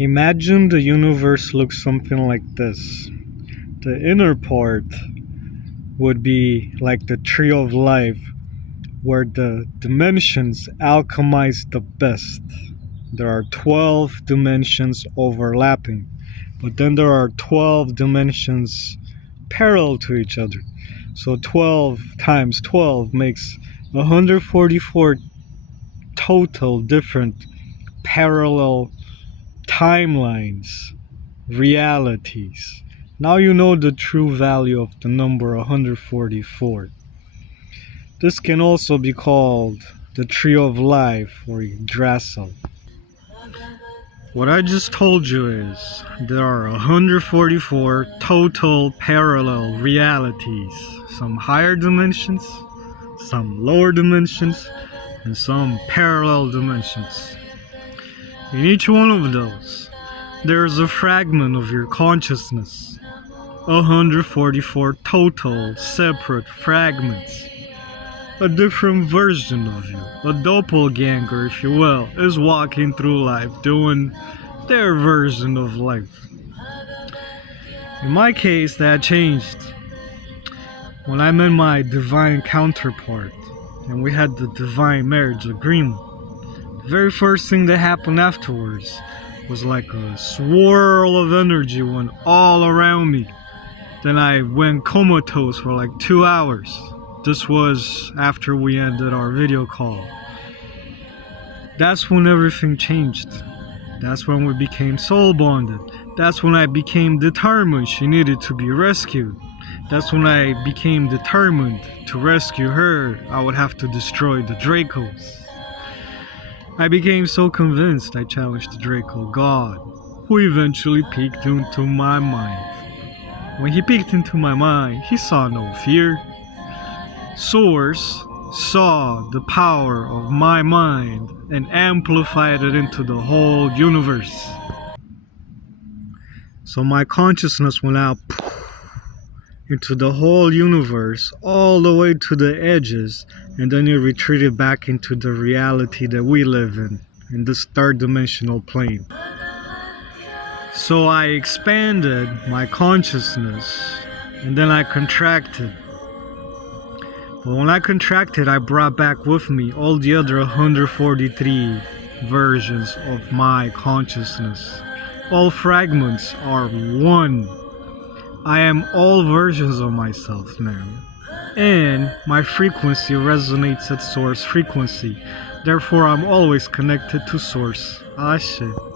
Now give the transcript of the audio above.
Imagine the universe looks something like this. The inner part would be like the tree of life, where the dimensions alchemize the best. There are 12 dimensions overlapping, but then there are 12 dimensions parallel to each other. So 12 times 12 makes 144 total different parallel timelines, realities. Now you know the true value of the number 144. This can also be called the tree of life or Yggdrasil. What I just told you is there are 144 total parallel realities, some higher dimensions, some lower dimensions, and some parallel dimensions. In each one of those, there is a fragment of your consciousness. 144 total separate fragments. A different version of you, a doppelganger if you will, is walking through life doing their version of life. In my case, that changed when I met my divine counterpart and we had the divine marriage agreement. The very first thing that happened afterwards was like a swirl of energy went all around me. Then I went comatose for like 2 hours. This was after we ended our video call. That's when everything changed. That's when we became soul bonded. That's when I became determined she needed to be rescued. That's when I became determined to rescue her. I would have to destroy the Dracos. I became so convinced I challenged the Draco God, who eventually peeked into my mind. When he peeked into my mind, he saw no fear. Source saw the power of my mind and amplified it into the whole universe. So my consciousness went out into the whole universe, all the way to the edges, and then it retreated back into the reality that we live in this third dimensional plane. So I expanded my consciousness, and then I contracted. But when I contracted, I brought back with me all the other 143 versions of my consciousness. All fragments are one. I am all versions of myself now. And my frequency resonates at source frequency. Therefore, I'm always connected to source. Ah shit.